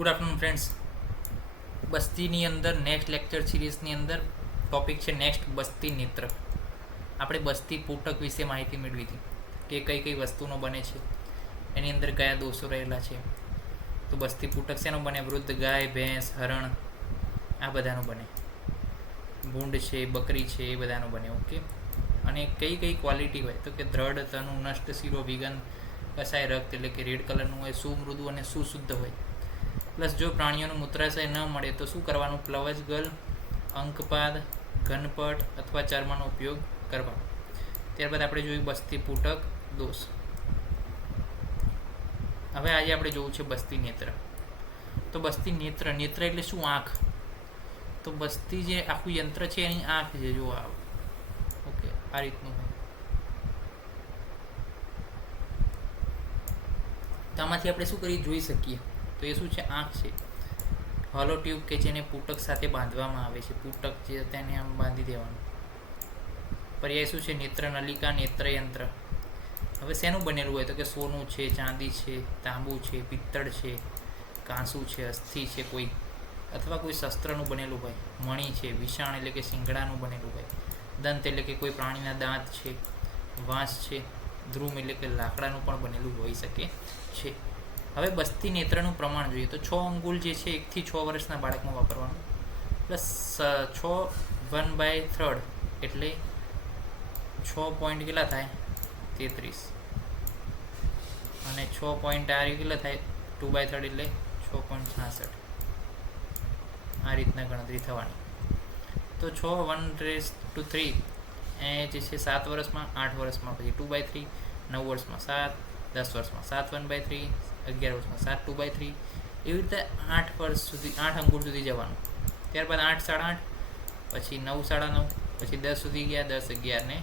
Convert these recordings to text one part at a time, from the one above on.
Good afternoon friends. બસ્તીની અંદર next lecture સિરીઝની અંદર topic છે નેક્સ્ટ બસ્તી નેત્ર. આપણે બસ્તી પૂટક વિશે માહિતી મેળવી હતી કે કઈ કઈ વસ્તુનો બને છે, એની અંદર કયા દોષો રહેલા છે. તો બસ્તી પૂટક શેનો બને? વૃદ્ધ ગાય, ભેંસ, હરણ આ બધાનો બને. ભૂંડ છે, બકરી છે, એ બધાનો બને. ઓકે. અને કઈ કઈ ક્વોલિટી હોય તો કે દ્રઢ, તનુ, નષ્ટ, શિરો, વિગન, કસાય, રક્ત એટલે કે રેડ કલરનું હોય, સુમૃદુ અને સુશુદ્ધ હોય. પ્લસ જો પ્રાણીઓનું મૂત્રાશય ન મળે તો શું કરવાનું? પ્લવજ ગલ, અંકપાદ, ઘનપટ અથવા ચર્મનો ઉપયોગ કરવાનો. ત્યારબાદ આપણે જોયું બસ્તી પૂટક દોષ. હવે આજે આપણે જોવું છે બસ્તી નેત્ર. તો બસ્તી નેત્ર, નેત્ર એટલે શું? આંખ. તો બસ્તી જે આખું યંત્ર છે એની આંખ છે. જો ઓકે, આ રીતનું હોય. તો આમાંથી આપણે શું કરી જોઈ શકીએ? તો એ શું છે? આંખ છે. હોલો ટ્યુબ કે જેને પૂટક સાથે બાંધવામાં આવે છે. પૂટક જે તેને આમ બાંધી દેવાનું. પર્યાય શું છે? નેત્ર નલિકા, નેત્રયંત્ર. હવે શેનું બનેલું હોય તો કે સોનું છે, ચાંદી છે, તાંબુ છે, પિત્તળ છે, કાંસુ છે, અસ્થિ છે કોઈ, અથવા કોઈ શસ્ત્રનું બનેલું હોય. મણી છે, વિષાણ એટલે કે શિંગડાનું બનેલું હોય. દંત એટલે કે કોઈ પ્રાણીના દાંત છે. વાંસ છે. ધ્રુમ એટલે કે લાકડાનું પણ બનેલું હોઈ શકે છે. હવે બસ્તી નેત્રનું પ્રમાણ જોઈએ તો 6 અંગુલ જે છે 1 થી 6 વર્ષના બાળકમાં વાપરવાનું. પ્લસ 1/3 એટલે 6 પોઈન્ટ કેટલા થાય? 33. અને 6 પોઈન્ટ આ કેટલા થાય? 2/3 એટલે 6.66. આ રીતના ગણતરી થવાની. તો 6 1/3 એ જે છે 7 વર્ષમાં, 8 વર્ષમાં, પછી 2/3, 9 વર્ષમાં 7, 10 વર્ષમાં 7 1/3, 11 વર્ષમાં 7 2/3, એવી રીતે 8 વર્ષ સુધી, 8 અંગુલ સુધી જવાનું. ત્યારબાદ 8 8.5, પછી 9 9.5, પછી 10 સુધી ગયા, 10 11 ને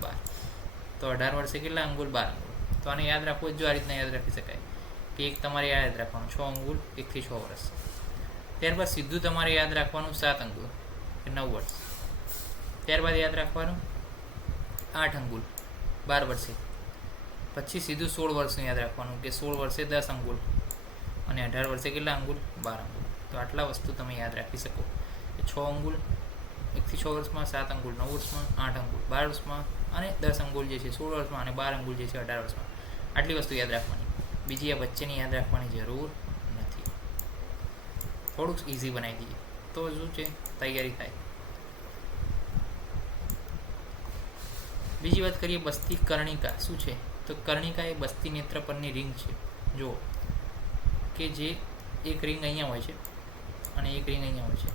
12. તો 18 વર્ષે કેટલા અંગુલ? 12 અંગુલ. તો આને યાદ રાખવું જ. જો આ રીતના યાદ રાખી શકાય કે એક તમારે યાદ રાખવાનું 6 અંગુલ 1 થી 6 વર્ષ. ત્યારબાદ સીધું તમારે યાદ રાખવાનું 7 અંગુલ કે 9 વર્ષ. ત્યારબાદ યાદ રાખવાનું 8 અંગુલ 12 વર્ષે. પછી સીધું 16 વર્ષનું યાદ રાખવાનું કે 16 વર્ષે 10 અંગુલ, અને 18 વર્ષે કેટલા અંગુલ? 12 અંગુલ. તો આટલા વસ્તુ તમે યાદ રાખી શકો. 6 અંગુલ 1 થી 6 વર્ષમાં, 7 અંગુલ 9 વર્ષમાં, 8 અંગુલ 12 વર્ષમાં, અને 10 અંગુલ જે છે 16 વર્ષમાં, અને 12 અંગુલ જે છે 18 વર્ષમાં. આટલી વસ્તુ યાદ રાખવાની. બીજી આ વચ્ચેની યાદ રાખવાની જરૂર નથી. થોડુંક ઇઝી બનાવી દઈએ તો શું છે? તૈયારી થાય. બીજી વાત કરીએ બસ્તી કર્ણિકા. શું છે? તો કર્ણિકા એ બસ્તી નેત્ર પરની રિંગ છે. જો કે જે એક રિંગ અહીંયા હોય છે અને એક રિંગ અહીંયા હોય છે.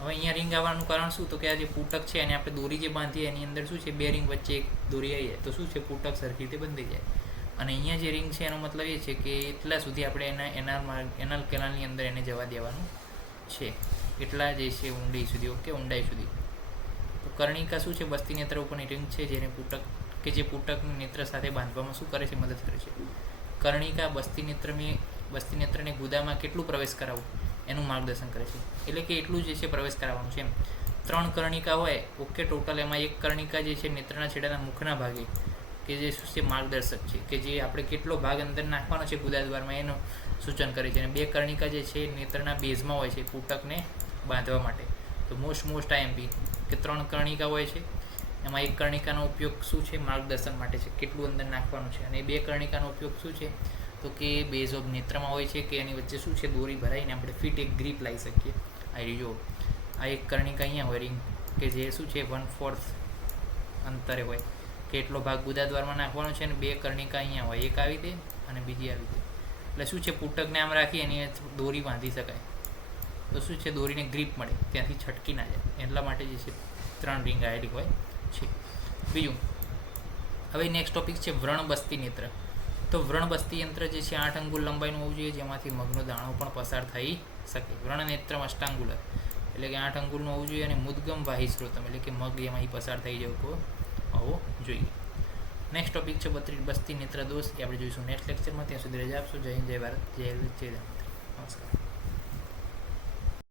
હવે અહીંયા રિંગ આવવાનું કારણ શું? તો કે આ જે પૂટક છે એને આપણે દોરી જે બાંધીએ એની અંદર શું છે? 2 રિંગ વચ્ચે એક દોરી આવી જાય તો શું છે? પૂટક સરખી રીતે બંધાઈ જાય. અને અહીંયા જે રિંગ છે એનો મતલબ એ છે કે એટલા સુધી આપણે એનલ કેનાલની અંદર એને જવા દેવાનું છે. એટલા જે છે ઊંડાઈ સુધી. ઓકે, ઊંડાઈ સુધી. તો કર્ણિકા શું છે? બસ્તી નેત્ર ઉપરની રિંગ છે જેને પૂટક કે જે પૂટકનું નેત્ર સાથે બાંધવામાં શું કરે છે? મદદ કરે છે. કર્ણિકા બસ્તી નેત્રને ગુદામાં કેટલું પ્રવેશ કરાવવું એનું માર્ગદર્શન કરે છે. એટલે કે એટલું જે છે પ્રવેશ કરાવવાનું છે એમ. 3 કર્ણિકા હોય. ઓકે, ટોટલ એમાં એક કર્ણિકા જે છે નેત્રના છેડાના મુખના ભાગે કે જે શું છે? માર્ગદર્શક છે કે જે આપણે કેટલો ભાગ અંદર નાખવાનો છે ગુદાદ્વારમાં એનું સૂચન કરે છે. અને 2 કર્ણિકા જે છે નેત્રના બેઝમાં હોય છે પૂટકને બાંધવા માટે. તો મોસ્ટ આઈએમપી કે 3 કર્ણિકા હોય છે. એમાં એક કર્ણિકાનો ઉપયોગ શું છે? માર્ગદર્શન માટે છે, કેટલું અંદર નાખવાનું છે. અને 2 કર્ણિકાનો ઉપયોગ શું છે? તો કે બેઝ ઓફ નેત્રમાં હોય છે કે એની વચ્ચે શું છે? દોરી ભરાઈને આપણે ફિટ એક ગ્રીપ લાવી શકીએ. આ જો આ એક કર્ણિકા અહીંયા હોય રિંગ કે જે શું છે? 1/4 અંતરે હોય કે એટલો ભાગ ગુદાદ્વારમાં નાખવાનો છે. અને 2 કર્ણિકા અહીંયા હોય, એક આવી દે અને બીજી આવી દે. એટલે શું છે? પૂટકને આમ રાખી એની દોરી બાંધી શકાય. તો શું છે? દોરીને ગ્રીપ મળે, ત્યાંથી છટકી ના જાય. એટલા માટે જે છે 3 રિંગ આવેલી હોય છે. બીજું, હવે નેક્સ્ટ ટોપિક છે વ્રણ બસ્તી નેત્ર. તો વ્રણ બસ્તી યંત્ર જે છે 8 અંગુલ લંબાઈનું હોવું જોઈએ, જેમાંથી મગનો દાણો પણ પસાર થઈ શકે. વ્રણ નેત્ર અષ્ટાંગુલર એટલે કે 8 અંગુલનું હોવું જોઈએ. અને મુદગમ વાહી સ્ત્રોતમ એટલે કે મગ એમાંથી પસાર થઈ જવો હોવો જોઈએ. નેક્સ્ટ ટોપિક છે બસ્તી નેત્ર દોષ. એ આપણે જોઈશું નેક્સ્ટ લેક્ચરમાં. ત્યાં સુધી રજા આપશો. જય હિન્દ, જય ભારત, જય નમસ્કાર.